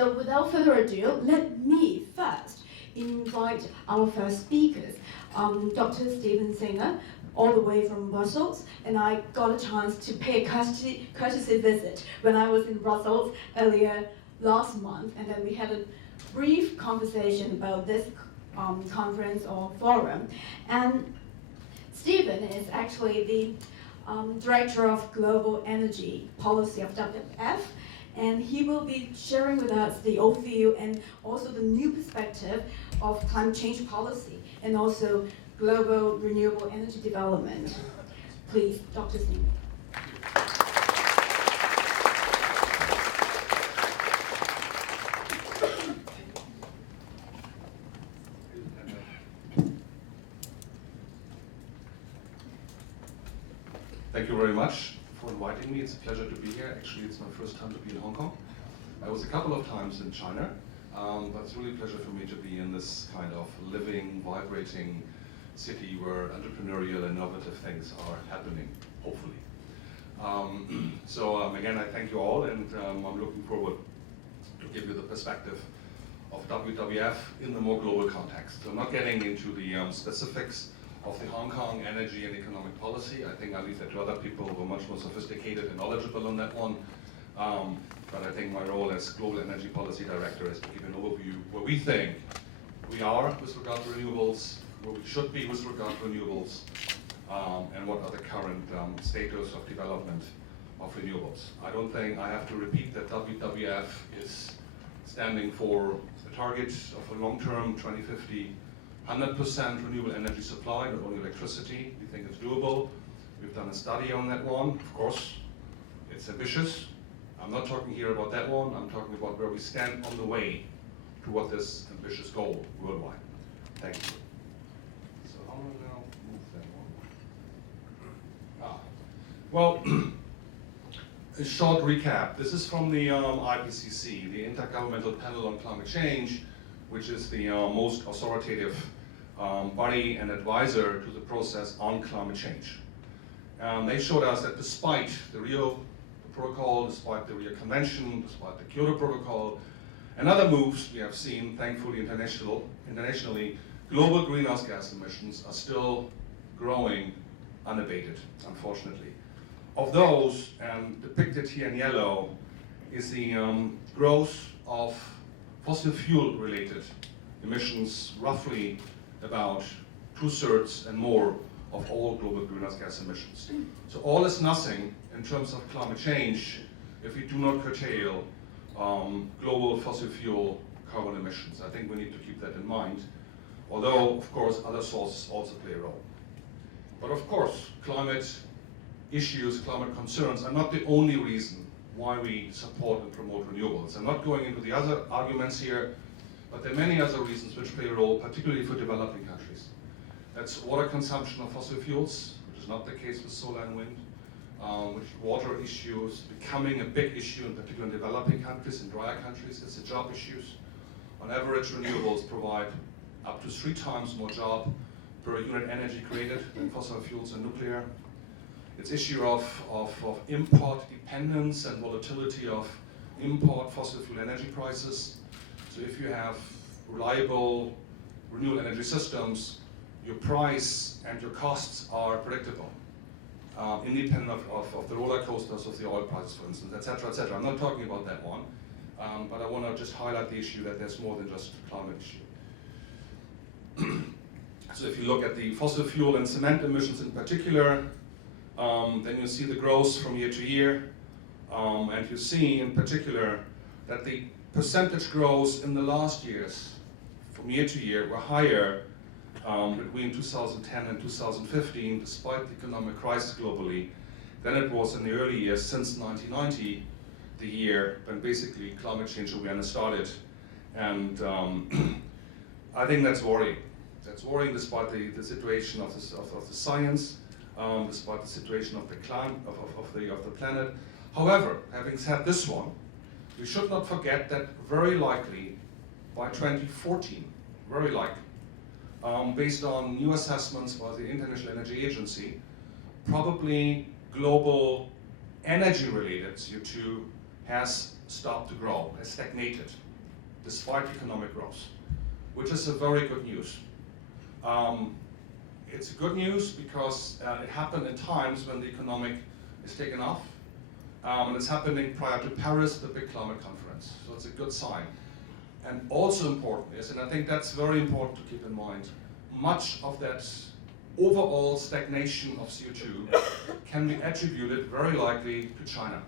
So without further ado, let me first invite our first speakers, Dr. Stephan, all the way from Brussels, and I got a chance to pay a courtesy visit when I was in Brussels earlier last month, and then we had a brief conversation about this conference or forum. And Stephan is actually the Director of Global Energy Policy of WWF, and he will be sharing with us the overview and also the new perspective of climate change policy and also global renewable energy development. Please, Dr. Stephan. Thank you very much for inviting me. It's a pleasure to be here. Actually, it's my first time to be in Hong Kong. I was a couple of times in China, but it's really a pleasure for me to be in this kind of living, vibrating city where entrepreneurial, innovative things are happening, hopefully. Again, I thank you all, and I'm looking forward to give you the perspective of WWF in the more global context. So I'm not getting into the specifics of the Hong Kong energy and economic policy. I think I'll leave that to other people who are much more sophisticated and knowledgeable on that one. But I think my role as Global Energy Policy Director is to give an overview where we think we are with regard to renewables, where we should be with regard to renewables, and what are the current status of development of renewables. I don't think I have to repeat that WWF is standing for a target of a long-term 2050 100% renewable energy supply, not only electricity. We think it's doable. We've done a study on that one. Of course, it's ambitious. I'm not talking here about that one. I'm talking about where we stand on the way toward this ambitious goal worldwide. Thank you. So how do I now move that one? A short recap. This is from the IPCC, the Intergovernmental Panel on Climate Change, which is the most authoritative body and advisor to the process on climate change. They showed us that despite the Rio Protocol, despite the Rio Convention, despite the Kyoto Protocol, and other moves we have seen, thankfully internationally, global greenhouse gas emissions are still growing unabated, unfortunately. Of those, depicted here in yellow, is the growth of fossil fuel related emissions, roughly about 2/3 and more of all global greenhouse gas emissions. So all is nothing in terms of climate change if we do not curtail global fossil fuel carbon emissions. I think we need to keep that in mind, although of course other sources also play a role. But of course, climate issues, climate concerns are not the only reason why we support and promote renewables. I'm not going into the other arguments here, but there are many other reasons which play a role, particularly for developing countries. That's water consumption of fossil fuels, which is not the case with solar and wind, which water issues becoming a big issue, in particular in developing countries, in drier countries. It's the job issues. On average, renewables provide up to 3 times more job per unit energy created than fossil fuels and nuclear. It's issue of import dependence and volatility of import fossil fuel energy prices. So if you have reliable renewable energy systems, your price and your costs are predictable, independent of the roller coasters of the oil prices, for instance, etc., etc. I'm not talking about that one, but I want to just highlight the issue that there's more than just a climate issue. So if you look at the fossil fuel and cement emissions in particular, then you see the growth from year to year, and you see in particular that the percentage growth in the last years from year to year were higher between 2010 and 2015, despite the economic crisis globally, than it was in the early years since 1990, the year when basically climate change awareness started. And I think that's worrying. That's worrying despite the situation of the science, despite the situation of the planet. However, having said this one, we should not forget that very likely by 2014, very likely, based on new assessments by the International Energy Agency, probably global energy-related CO2 has stopped to grow, has stagnated. despite economic growth, which is a very good news. It's good news because it happened in times when the economic is taken off, and it's happening prior to Paris, the big climate conference. So it's a good sign. And also important is, and I think that's very important to keep in mind, much of that overall stagnation of CO2 can be attributed very likely to China.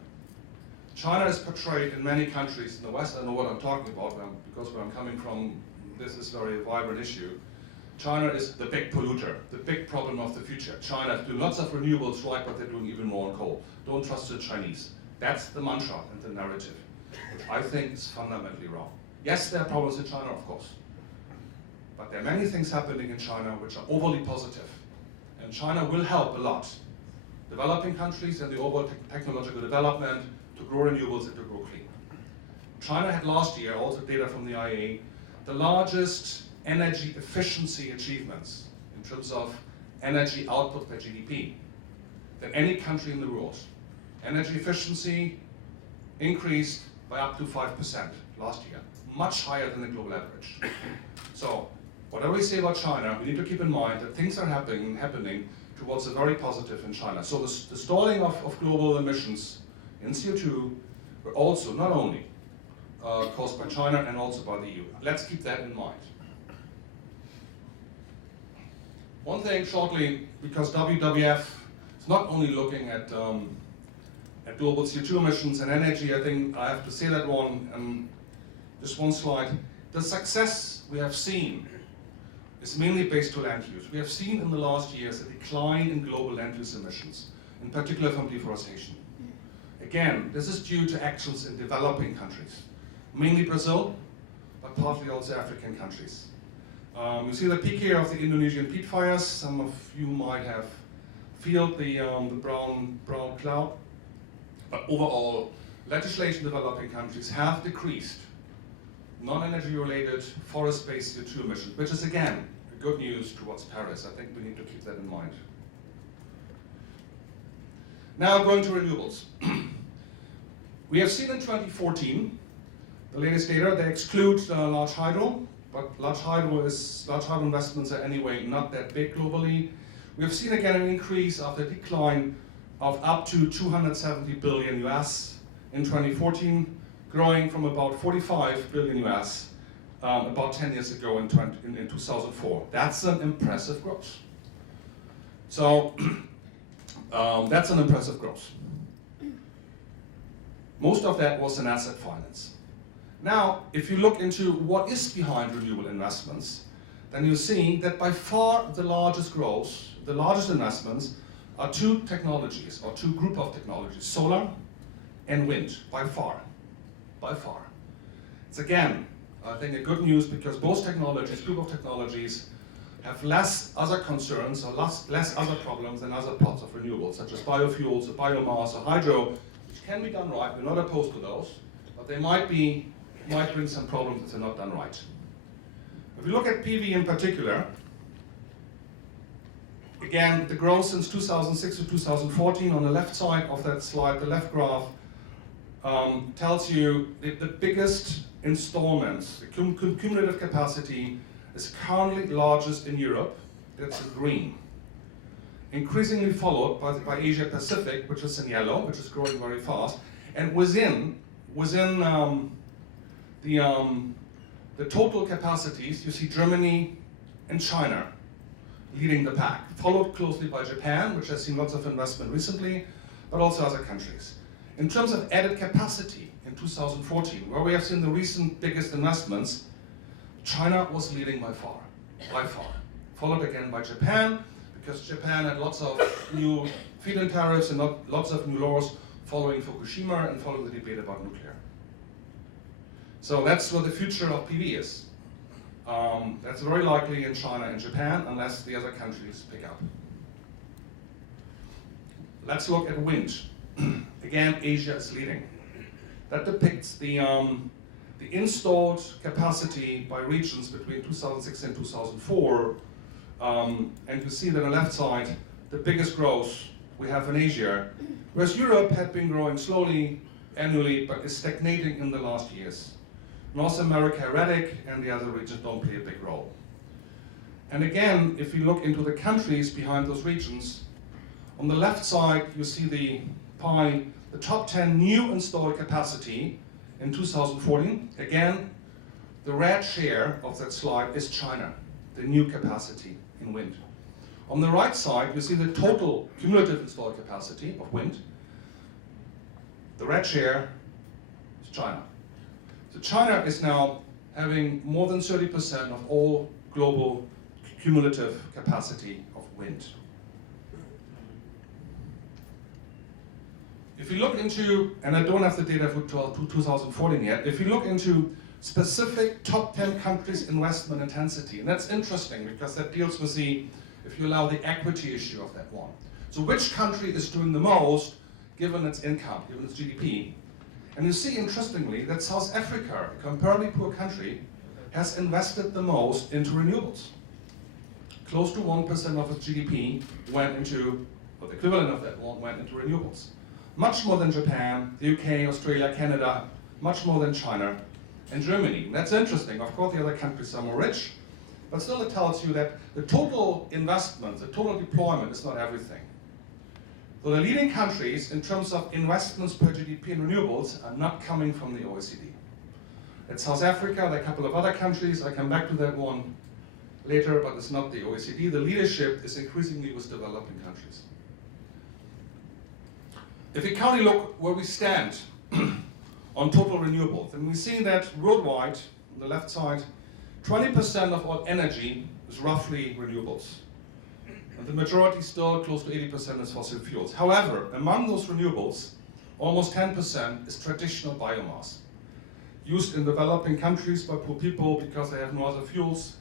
China is portrayed in many countries in the West. I know what I'm talking about because where I'm coming from, this is a very vibrant issue. China is the big polluter, the big problem of the future. China do lots of renewables, right, but they're doing even more on coal. Don't trust the Chinese. That's the mantra and the narrative, which I think is fundamentally wrong. Yes, there are problems in China, of course. But there are many things happening in China which are overly positive. And China will help a lot developing countries and the overall technological development to grow renewables and to grow clean. China had last year, also data from the IEA, the largest energy efficiency achievements in terms of energy output per GDP than any country in the world. Energy efficiency increased by up to 5% last year, much higher than the global average. So, whatever we say about China, we need to keep in mind that things are happening towards a very positive in China. So the stalling of global emissions in CO2 were also not only caused by China and also by the EU. Let's keep that in mind. One thing shortly, because WWF is not only looking at global CO2 emissions and energy, I think I have to say that one, just one slide. The success we have seen is mainly based to land use. We have seen in the last years a decline in global land use emissions, in particular from deforestation. Again, this is due to actions in developing countries, mainly Brazil, but partly also African countries. You see the peak here of the Indonesian peat fires. Some of you might have felt the brown cloud. But overall, legislation in developing countries have decreased non-energy related forest-based CO2 emissions, which is again good news towards Paris. I think we need to keep that in mind. Now going to renewables. We have seen in 2014, the latest data, they exclude large hydro, but large hydro investments are anyway not that big globally. We have seen again an increase after a decline of up to 270 billion US in 2014, growing from about 45 billion US about 10 years ago in 2004. That's an impressive growth. So that's an impressive growth. Most of that was in asset finance. Now, if you look into what is behind renewable investments, then you see that by far the largest growth, the largest investments are two technologies, or two group of technologies, solar and wind, by far. By far. It's again, I think, a good news because both technologies, group of technologies, have less other concerns or less other problems than other parts of renewables, such as biofuels or biomass or hydro, which can be done right. We're not opposed to those, but they might bring some problems if they're not done right. If you look at PV in particular, again, the growth since 2006 to 2014 on the left side of that slide, the left graph, tells you the biggest installments, the cumulative capacity is currently largest in Europe, that's in green. Increasingly followed by Asia Pacific, which is in yellow, which is growing very fast. And within the total capacities, you see Germany and China leading the pack, followed closely by Japan, which has seen lots of investment recently, but also other countries. In terms of added capacity in 2014, where we have seen the recent biggest investments, China was leading by far, followed again by Japan, because Japan had lots of new feed-in tariffs and lots of new laws following Fukushima and following the debate about nuclear. So that's what the future of PV is. That's very likely in China and Japan, unless the other countries pick up. Let's look at wind. Again, Asia is leading. That depicts the installed capacity by regions between 2006 and 2004. And you see that on the left side, the biggest growth we have in Asia, whereas Europe had been growing slowly annually, but is stagnating in the last years. North America erratic, and the other regions don't play a big role. And again, if you look into the countries behind those regions, on the left side you see the pie, the top 10 new installed capacity in 2014. Again, the red share of that slide is China, the new capacity in wind. On the right side, you see the total cumulative installed capacity of wind. The red share is China. So China is now having more than 30% of all global cumulative capacity of wind. If you look into, and I don't have the data for 2014 yet, if you look into specific top 10 countries' investment intensity, and that's interesting because that deals with the, if you allow, the equity issue of that one. So which country is doing the most given its income, given its GDP? And you see, interestingly, that South Africa, a comparably poor country, has invested the most into renewables. Close to 1% of its GDP went into, or the equivalent of that one, went into renewables. Much more than Japan, the UK, Australia, Canada, much more than China and Germany. That's interesting. Of course, the other countries are more rich, but still it tells you that the total investment, the total deployment is not everything. So the leading countries in terms of investments per GDP in renewables are not coming from the OECD. It's South Africa, there are a couple of other countries, I come back to that one later, but it's not the OECD. The leadership is increasingly with developing countries. If we currently look where we stand on total renewables, then we see that worldwide, on the left side, 20% of all energy is roughly renewables. And the majority, still close to 80%, is fossil fuels. However, among those renewables, almost 10% is traditional biomass, used in developing countries by poor people because they have no other fuels,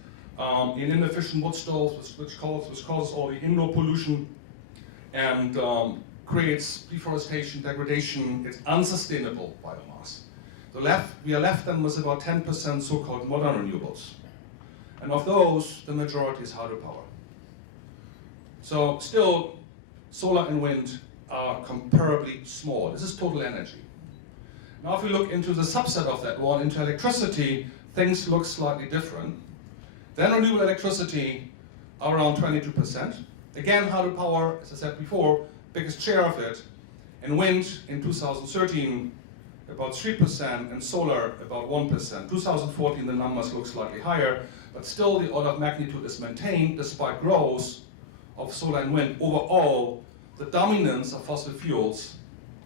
in inefficient wood stoves, which causes all the indoor pollution and creates deforestation, degradation. It's unsustainable biomass. We are left then with about 10% so-called modern renewables. And of those, the majority is hydropower. So still, solar and wind are comparably small. This is total energy. Now if we look into the subset of that one, into electricity, things look slightly different. Then renewable electricity are around 22%. Again, hydropower, as I said before, biggest share of it. And wind in 2013, about 3%, and solar about 1%. 2014, the numbers look slightly higher, but still the order of magnitude is maintained despite growth of solar and wind. Overall, the dominance of fossil fuels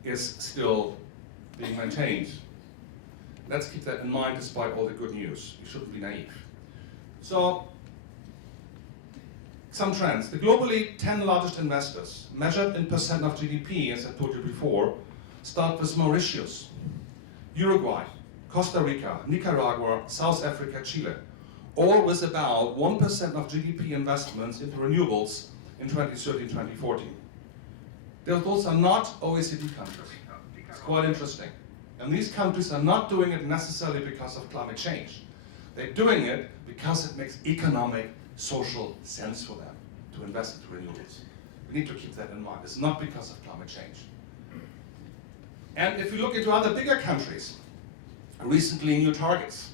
is still being maintained. Let's keep that in mind despite all the good news. We shouldn't be naive. So, some trends. The globally 10 largest investors, measured in percent of GDP, as I told you before, start with Mauritius, Uruguay, Costa Rica, Nicaragua, South Africa, Chile, all with about 1% of GDP investments into renewables in 2013-2014. Those are not OECD countries. It's quite interesting. And these countries are not doing it necessarily because of climate change. They're doing it because it makes economic, social sense for them to invest into renewables. We need to keep that in mind. It's not because of climate change. And if you look into other bigger countries, recently new targets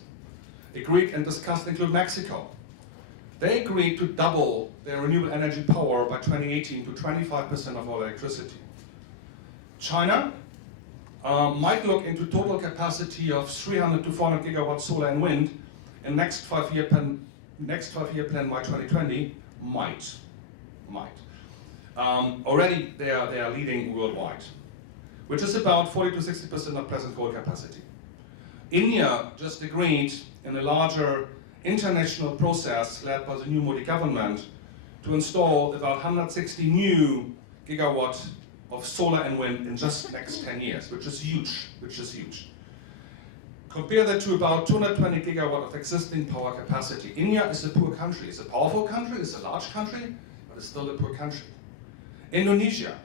agreed and discussed include Mexico. They agreed to double their renewable energy power by 2018 to 25% of all electricity. China might look into total capacity of 300 to 400 gigawatts solar and wind in next five-year plan by 2020. Might. Already they are leading worldwide, which is about 40 to 60% of present coal capacity. India just agreed in a larger international process led by the new Modi government to install about 160 new gigawatts of solar and wind in just the next 10 years, which is huge. Compare that to about 220 gigawatt of existing power capacity. India is a poor country. It's a powerful country, it's a large country, but it's still a poor country. Indonesia,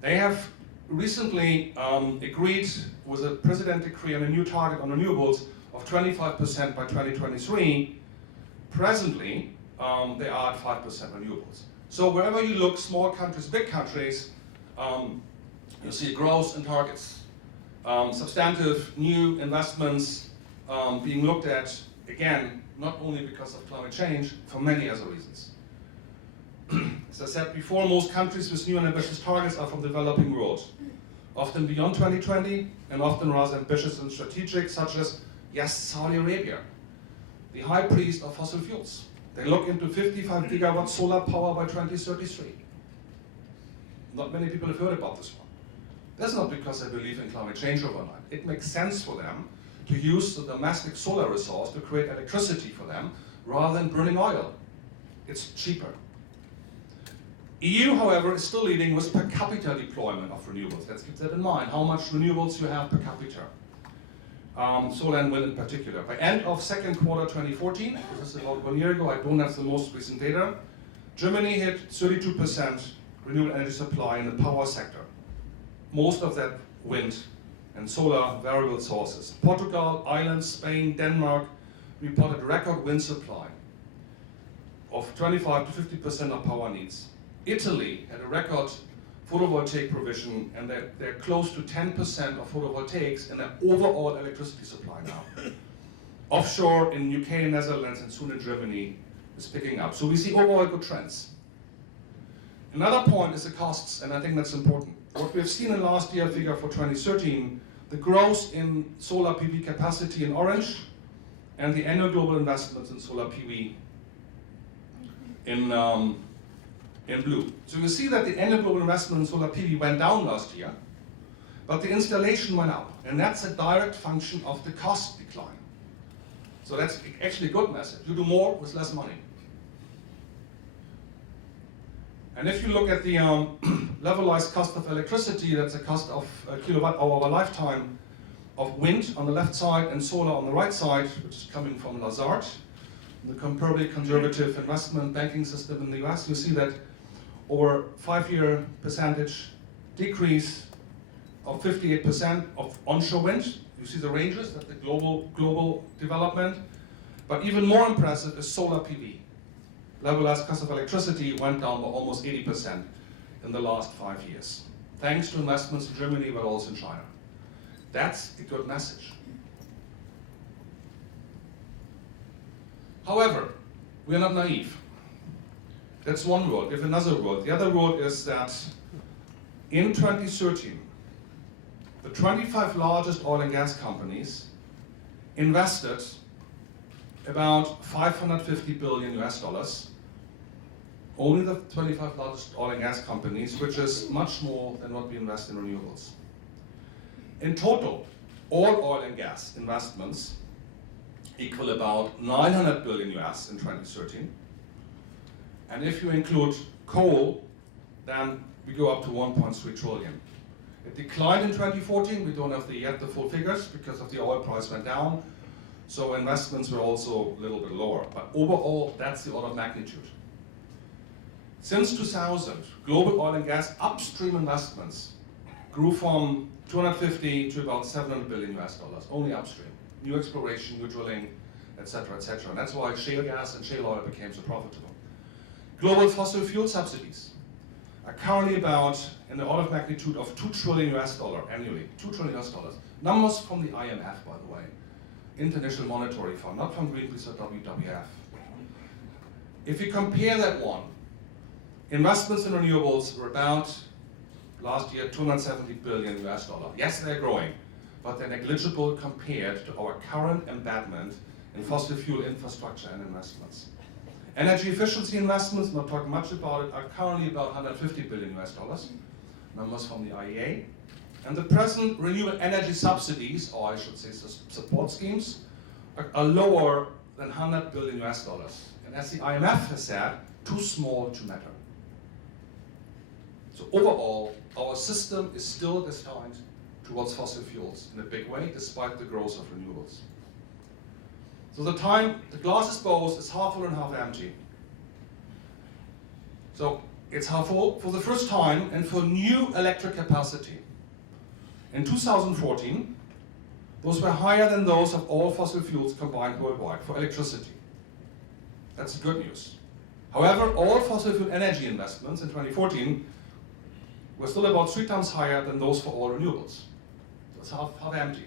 they have recently agreed with a president decree on a new target on renewables of 25% by 2023. Presently, they are at 5% renewables. So wherever you look, small countries, big countries, you see growth in targets. Substantive new investments being looked at, again, not only because of climate change, for many other reasons. As I said before, most countries with new and ambitious targets are from the developing world, often beyond 2020, and often rather ambitious and strategic, such as, yes, Saudi Arabia, the high priest of fossil fuels. They look into 55 gigawatt solar power by 2033. Not many people have heard about this one. That's not because they believe in climate change overnight. It makes sense for them to use the domestic solar resource to create electricity for them rather than burning oil. It's cheaper. EU, however, is still leading with per capita deployment of renewables. Let's keep that in mind, how much renewables you have per capita. Solar and wind in particular. By end of second quarter 2014, this is about 1 year ago, I don't have the most recent data, Germany hit 32% renewable energy supply in the power sector. Most of that wind and solar variable sources. Portugal, Ireland, Spain, Denmark reported record wind supply of 25 to 50% of power needs. Italy had a record photovoltaic provision, and they're close to 10% of photovoltaics in their overall electricity supply now. Offshore in UK and Netherlands and soon in Germany is picking up. So we see overall good trends. Another point is the costs, and I think that's important. What we've seen in last year figure for 2013, the growth in solar PV capacity in orange, and the annual global investments in solar PV in blue. So you see that the annual global investment in solar PV went down last year, but the installation went up, and that's a direct function of the cost decline. So that's actually a good message. You do more with less money. And if you look at the levelized cost of electricity, that's the cost of a kilowatt hour over lifetime of wind on the left side and solar on the right side, which is coming from Lazard, the comparably conservative investment banking system in the US, you see that over 5-year percentage decrease of 58% of onshore wind. You see the ranges, that's the global development. But even more impressive is solar PV. Levelized cost of electricity went down by almost 80% in the last 5 years, thanks to investments in Germany, but also in China. That's a good message. However, we are not naive. That's one world. We have another world. The other world is that in 2013, the 25 largest oil and gas companies invested about $550 billion US dollars. Only the 25 largest oil and gas companies, which is much more than what we invest in renewables. In total, all oil and gas investments equal about 900 billion US in 2013. And if you include coal, then we go up to 1.3 trillion. It declined in 2014. We don't have yet the full figures because of the oil price went down. So investments were also a little bit lower. But overall, that's the order of magnitude. Since 2000, global oil and gas upstream investments grew from 250 to about 700 billion US dollars, only upstream. New exploration, new drilling, etc., etc. And that's why shale gas and shale oil became so profitable. Global fossil fuel subsidies are currently about in the order of magnitude of 2 trillion US dollar annually, 2 trillion US dollars. Numbers from the IMF, by the way, International Monetary Fund, not from Greenpeace or WWF. If you compare that one, investments in renewables were about, last year, 270 billion US dollar. Yes, they're growing, but they're negligible compared to our current embedment in fossil fuel infrastructure and investments. Energy efficiency investments, not talking much about it, are currently about 150 billion US dollars, numbers from the IEA. And the present renewable energy subsidies, or I should say support schemes, are lower than 100 billion US dollars. And as the IMF has said, too small to matter. So overall, our system is still destined towards fossil fuels in a big way, despite the growth of renewables. So the glass is both, it's half full and half empty. So it's half full for the first time and for new electric capacity. In 2014, those were higher than those of all fossil fuels combined worldwide for electricity. That's good news. However, all fossil fuel energy investments in 2014 were still about 3 times higher than those for all renewables. So it's half empty.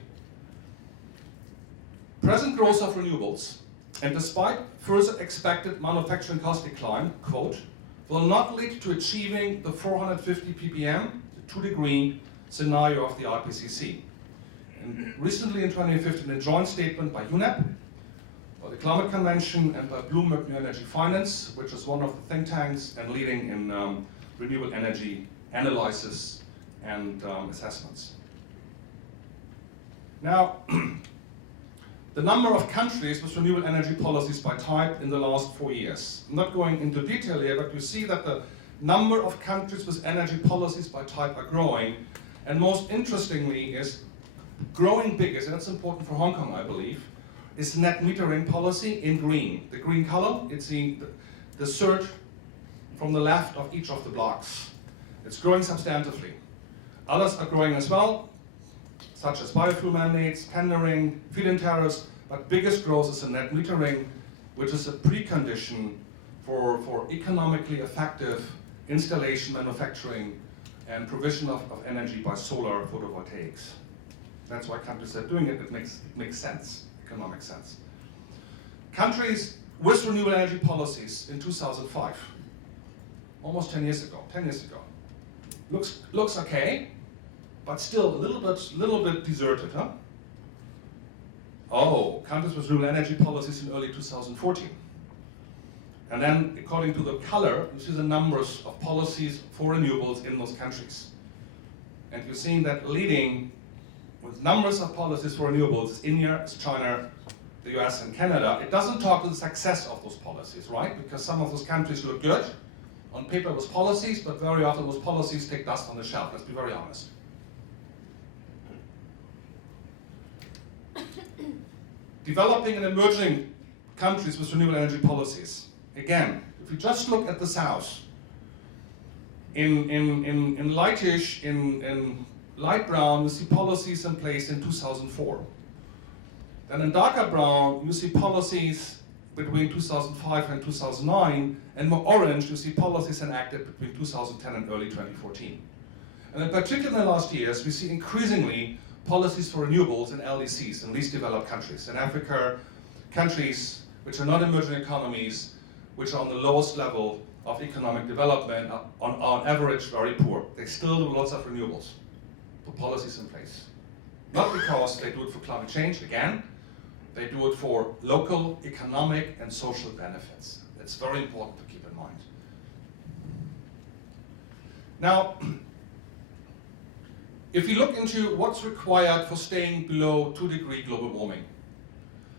present growth of renewables, and despite further expected manufacturing cost decline, quote, will not lead to achieving the 450 ppm, the 2-degree scenario of the IPCC. And recently in 2015, a joint statement by UNEP, by the Climate Convention, and by Bloomberg New Energy Finance, which is one of the think tanks and leading in renewable energy analysis and assessments. Now, the number of countries with renewable energy policies by type in the last 4 years. I'm not going into detail here, but you see that the number of countries with energy policies by type are growing, and most interestingly is growing biggest, and that's important for Hong Kong, I believe, is net metering policy in green. The green color, it's the third from the left of each of the blocks. It's growing substantively. Others are growing as well, such as biofuel mandates, tendering, feed-in tariffs, but biggest growth is in net metering, which is a precondition for economically effective installation, manufacturing, and provision of energy by solar photovoltaics. That's why countries are doing it. It makes sense, economic sense. Countries with renewable energy policies in 2005, almost 10 years ago. Looks okay, but still a little bit deserted, huh? Oh, countries with renewable energy policies in early 2014. And then, according to the color, you see the numbers of policies for renewables in those countries. And you're seeing that leading with numbers of policies for renewables is India, is China, the US, and Canada. It doesn't talk to the success of those policies, right? Because some of those countries look good on paper with policies, but very often those policies take dust on the shelf, let's be very honest. Developing and emerging countries with renewable energy policies. Again, if you just look at the South, in lightish, in light brown, you see policies in place in 2004. Then in darker brown, you see policies between 2005 and 2009, and more orange, you see policies enacted between 2010 and early 2014. And in particular in the last years, we see increasingly policies for renewables in LDCs, in least developed countries. In Africa, countries which are not emerging economies, which are on the lowest level of economic development, are on average very poor. They still do lots of renewables, put policies in place. Not because they do it for climate change, again, they do it for local economic and social benefits. It's very important to keep in mind. Now, if you look into what's required for staying below 2-degree global warming,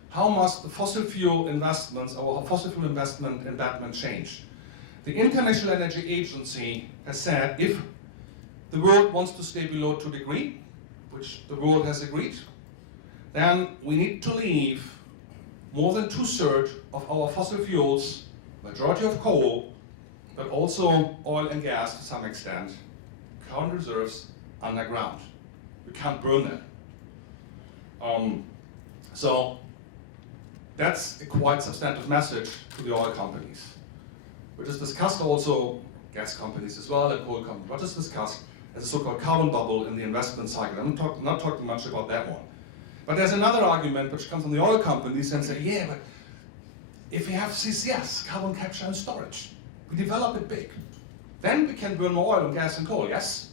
how must the fossil fuel investments or fossil fuel investment embedment change? The International Energy Agency has said if the world wants to stay below 2 degrees, which the world has agreed, then we need to leave more than 2/3 of our fossil fuels, majority of coal, but also oil and gas to some extent, current reserves underground. We can't burn them. So that's a quite substantive message to the oil companies, which is discussed also, gas companies as well, and coal companies, what is discussed as a so-called carbon bubble in the investment cycle. I'm not talking much about that one. But there's another argument which comes from the oil companies and say, yeah, but if we have CCS, carbon capture and storage, we develop it big, then we can burn more oil and gas and coal, yes?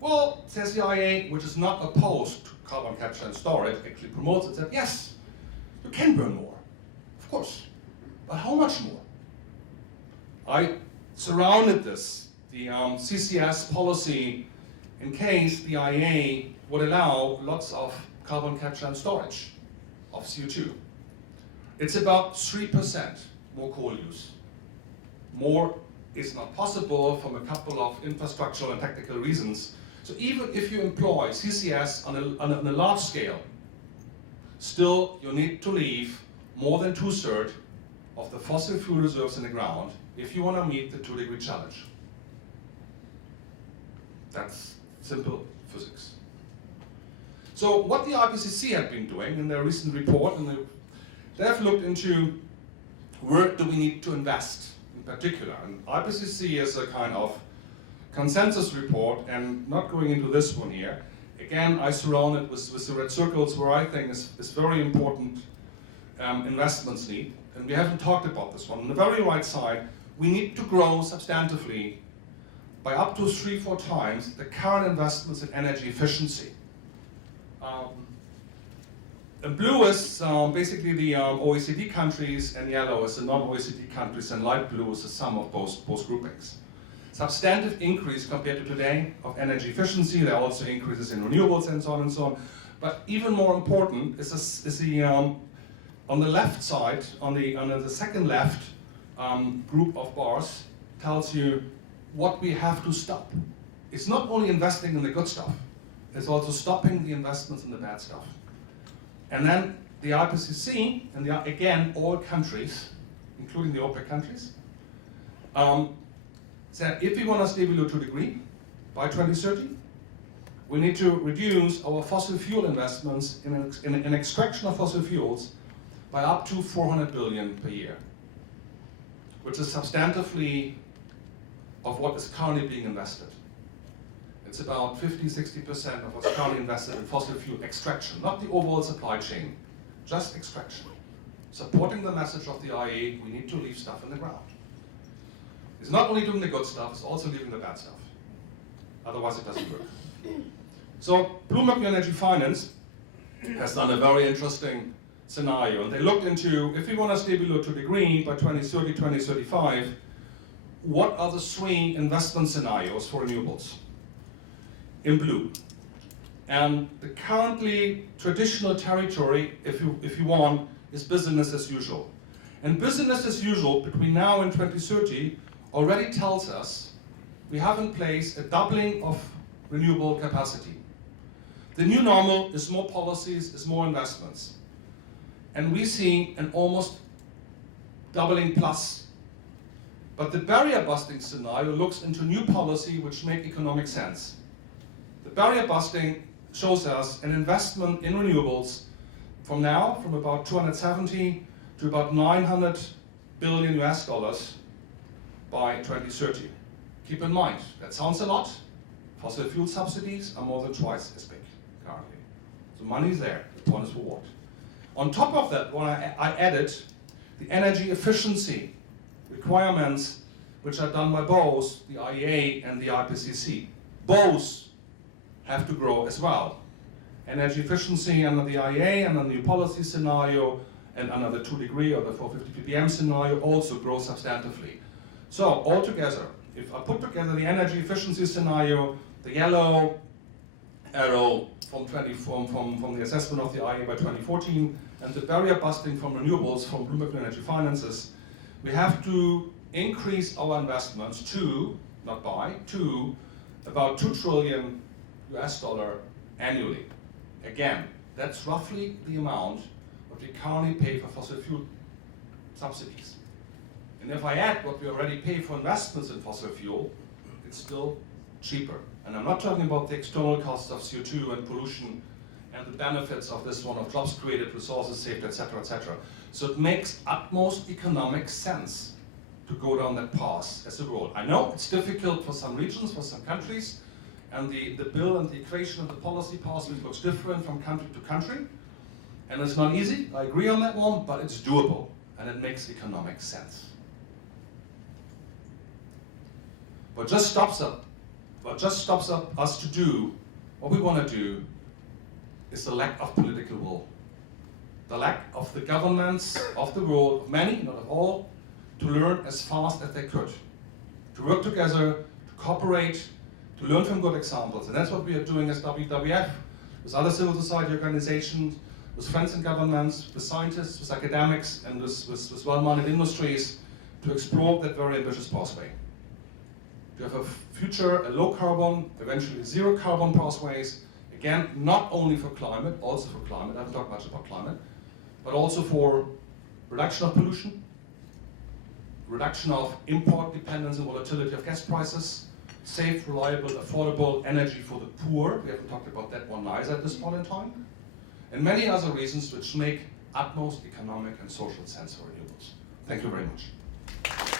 Well, says the IEA, which is not opposed to carbon capture and storage, actually promotes it, that yes, you can burn more, of course, but how much more? I surrounded this, the CCS policy, in case the IEA would allow lots of carbon capture and storage of CO2. It's about 3% more coal use. More is not possible from a couple of infrastructural and technical reasons. So even if you employ CCS on a large scale, still you need to leave more than 2/3 of the fossil fuel reserves in the ground if you want to meet the 2-degree challenge. That's simple physics. So what the IPCC have been doing in their recent report, and they've looked into where do we need to invest in particular. And IPCC is a kind of consensus report, and not going into this one here. Again, I surround it with the red circles where I think is very important investments need, and we haven't talked about this one. On the very right side, we need to grow substantively by up to 3-4 times the current investments in energy efficiency. And blue is basically the OECD countries, and yellow is the non-OECD countries, and light blue is the sum of both groupings. Substantive increase compared to today of energy efficiency. There are also increases in renewables and so on and so on. But even more important is the on the left side, on the second left group of bars, tells you what we have to stop. It's not only investing in the good stuff, it's also stopping the investments in the bad stuff. And then the IPCC, and again, all countries, including the OPEC countries, said if we want to stay below 2 degrees by 2030, we need to reduce our fossil fuel investments in extraction of fossil fuels by up to 400 billion per year, which is substantively of what is currently being invested. It's about 50-60% of what's currently invested in fossil fuel extraction, not the overall supply chain, just extraction. Supporting the message of the IEA, we need to leave stuff in the ground. It's not only doing the good stuff, it's also leaving the bad stuff. Otherwise it doesn't work. So Bloomberg Energy Finance has done a very interesting scenario, and they looked into, if we want to stay below 2 degrees by 2030, 2035, what are the 3 investment scenarios for renewables? In blue. And the currently traditional territory, if you want, is business as usual. And business as usual between now and 2030 already tells us we have in place a doubling of renewable capacity. The new normal is more policies, is more investments. And we see an almost doubling plus. But the barrier busting scenario looks into new policy which make economic sense. The barrier busting shows us an investment in renewables from about 270 to about 900 billion US dollars by 2030. Keep in mind, that sounds a lot. Fossil fuel subsidies are more than twice as big currently. So money is there, the point is for what? On top of that, I added the energy efficiency requirements which are done by both the IEA and the IPCC. Both have to grow as well. Energy efficiency under the IEA and under the new policy scenario and under the 2 degree or the 450 ppm scenario also grow substantively. So altogether, if I put together the energy efficiency scenario, the yellow arrow from the assessment of the IEA by 2014, and the barrier busting from renewables from Bloomberg Energy Finances, we have to increase our investments to about 2 trillion US dollar annually. Again, that's roughly the amount what we currently pay for fossil fuel subsidies. And if I add what we already pay for investments in fossil fuel, it's still cheaper. And I'm not talking about the external costs of CO2 and pollution and the benefits of this one of jobs created, resources saved, etc., etc. So it makes utmost economic sense to go down that path as a rule. I know it's difficult for some regions, for some countries, and the bill and the equation of the policy pathway looks different from country to country. And it's not easy, I agree on that one, but it's doable, and it makes economic sense. What just stops us to do what we want to do is the lack of political will. The lack of the governments of the world, many, not of all, to learn as fast as they could. To work together, to cooperate, to learn from good examples. And that's what we are doing as WWF, with other civil society organizations, with friends in governments, with scientists, with academics, and with well-minded industries, to explore that very ambitious pathway. To have a future, a low carbon, eventually zero carbon pathways, again, not only for climate, also for climate, I haven't talked much about climate, but also for reduction of pollution, reduction of import dependence and volatility of gas prices, safe, reliable, affordable energy for the poor. We haven't talked about that one either at this point in time. And many other reasons which make utmost economic and social sense for renewables. Thank you very much.